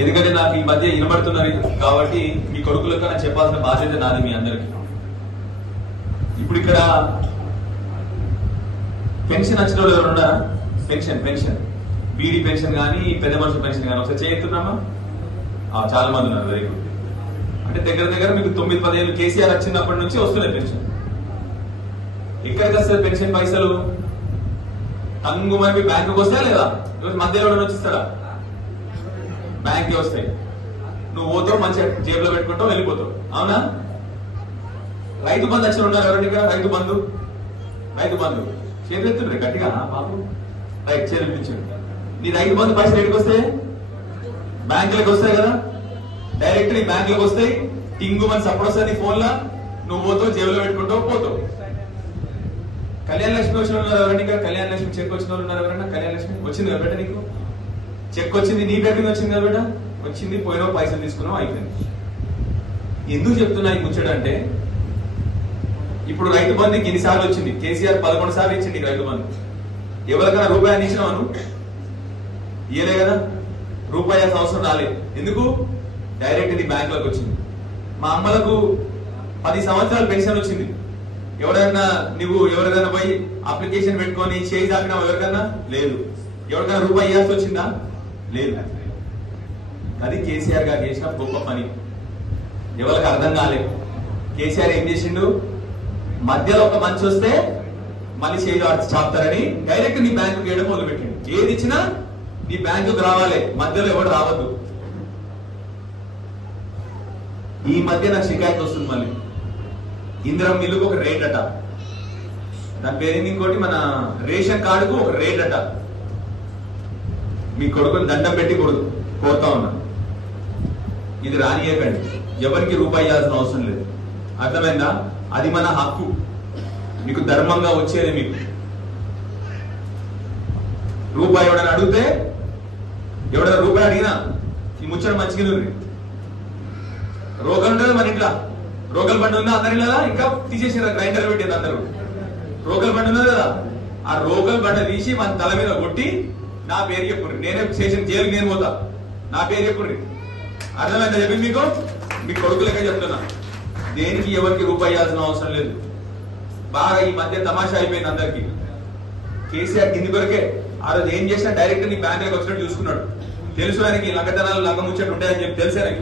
ఎందుకంటే నాకు ఈ మధ్య వినబడుతున్నారు కాబట్టి మీ కొడుకులకు నాకు చెప్పాల్సిన బాధ్యత నాది మీ అందరికి. ఇప్పుడు ఇక్కడ పెన్షన్ వచ్చిన వాళ్ళు ఎవరు ఉన్నారా? పెన్షన్ బీడీ పెన్షన్ కానీ పెద్ద మనుషుల పెన్షన్ కానీ ఒకసారి చేస్తున్నామా? చాలా మంది ఉన్నారు. Very good. అంటే దగ్గర మీకు 9-10 ఏళ్ళు కేసీఆర్ వచ్చినప్పటి నుంచి వస్తున్నాయి పెన్షన్. ఎక్కడికి వస్తుంది పెన్షన్ పైసలు? అంగు మనకి బ్యాంకుకి వస్తాయా లేదా? మధ్యలో వచ్చిస్తాడా? బ్యాంక్కి వస్తాయి. నువ్వు పోతావు, మంచిగా జేబులో పెట్టుకుంటావు, వెళ్ళిపోతావు. అవునా? రైతు బంధు వచ్చిన ఉన్నారు ఎవరికి? రైతు బంధు చేతులు గట్టిగా బాబు రైట్ చేపించండి. నీ రైతు బంధు పైసలు ఎక్కడికి వస్తాయి? బ్యాంకులకు వస్తాయి కదా, డైరెక్ట్ నీ బ్యాంకులకు వస్తాయి. టింగు మన సపోర్ట్ వస్తుంది ఫోన్ లా, నువ్వు పోతావు, జేబులో పెట్టుకుంటావు, పోతావు. కళ్యాణ లక్ష్మి వచ్చిన ఉన్నారు ఎవరండి? కళ్యాణ లక్ష్మి చెక్ వచ్చిన వాళ్ళు ఉన్నారు ఎవరన్నా? కళ్యాణ లక్ష్మి వచ్చింది కదా బేట, నీకు చెక్ వచ్చింది, నీ పేరు వచ్చింది కదా బేట, వచ్చింది, పోయినావు, పైసలు తీసుకున్నావు, అయిపోయింది. ఎందుకు చెప్తున్నా ఈ ముచ్చడంటే, ఇప్పుడు రైతు బంధుకి ఎన్నిసార్లు వచ్చింది? కేసీఆర్ 11 సార్లు ఇచ్చింది రైతు బంధు. ఎవరికైనా రూపాయలు ఇచ్చినావు? ఇయ్యలే కదా. రూపాయి అవసరం రాలేదు. ఎందుకు? డైరెక్ట్ నీ బ్యాంకులోకి వచ్చింది. మా అమ్మలకు 10 సంవత్సరాలు పెన్షన్ వచ్చింది. ఎవరికైనా పోయి అప్లికేషన్ పెట్టుకొని చేయి దాకినా ఎవరికన్నా? లేదు. ఎవరికైనా రూపాయి ఇవ్వాల్సి వచ్చిందా? లేదు. అది కేసీఆర్ గారు చేసిన గొప్ప పని. ఎవరికి అర్థం కాలేదు. కేసీఆర్ ఏం చేసిండు? మధ్యలో ఒక మంచి వస్తే మళ్ళీ చేయి చాపుతారని డైరెక్ట్ నీ బ్యాంకు వేయడం మొదలుపెట్టిండు. ఏది ఇచ్చినా నీ బ్యాంకుకు రావాలి, మధ్యలో ఎవరు రావద్దు. ఈ మధ్య నాకు షికాయత్ వస్తుంది మళ్ళీ. ఇందిరం మిల్లుకు ఒక రేట్ అట, దాని పేరు ఇంకోటి మన రేషన్ కార్డుకు ఒక రేట్ అట. మీ కొడుకుని దండం పెట్టి కోరుతా ఉన్నా, ఇది రానియకండి. ఎవరికి రూపాయి ఇవ్వాల్సిన అవసరం లేదు. అర్థమైందా? అది మన హక్కు, మీకు ధర్మంగా వచ్చేది. మీకు రూపాయి ఎవడైనా అడిగితే, ఎవడైనా రూపాయి అడిగినా ఈ ముచ్చట మంచిగా రోగలు ఉంటుంది మన ఇంట్లో. రోగల బండి ఉందా అందరి లేదా? ఇంకా తీసేసారు, గ్రైండర్ పెట్టేది అందరూ. రోగల బండి ఉన్నది కదా, ఆ రోగల బండి తీసి మన తల మీద కొట్టి నా పేరు చెప్పుర్రి, నేనే స్టేషన్ జైలుకి నేను పోతా, నా పేరు చెప్పుర్రి. అర్థమైందా? చెప్పి మీకు మీ కొడుకులకే చెప్తున్నా, దేనికి ఎవరికి రూపాయి ఇవ్వాల్సిన అవసరం లేదు. బాగా ఈ మధ్య తమాషా అయిపోయింది అందరికి. కేసీఆర్ కింది కొరకే ఆ రోజు ఏం చేసినా డైరెక్ట్ నీ బ్యాంకులకు వచ్చినట్టు చూసుకున్నాడు. తెలుసు ఆయనకి లంగతనాలు లంగ ముచ్చట్టు ఉంటాయని చెప్పి తెలుసు ఆయనకి.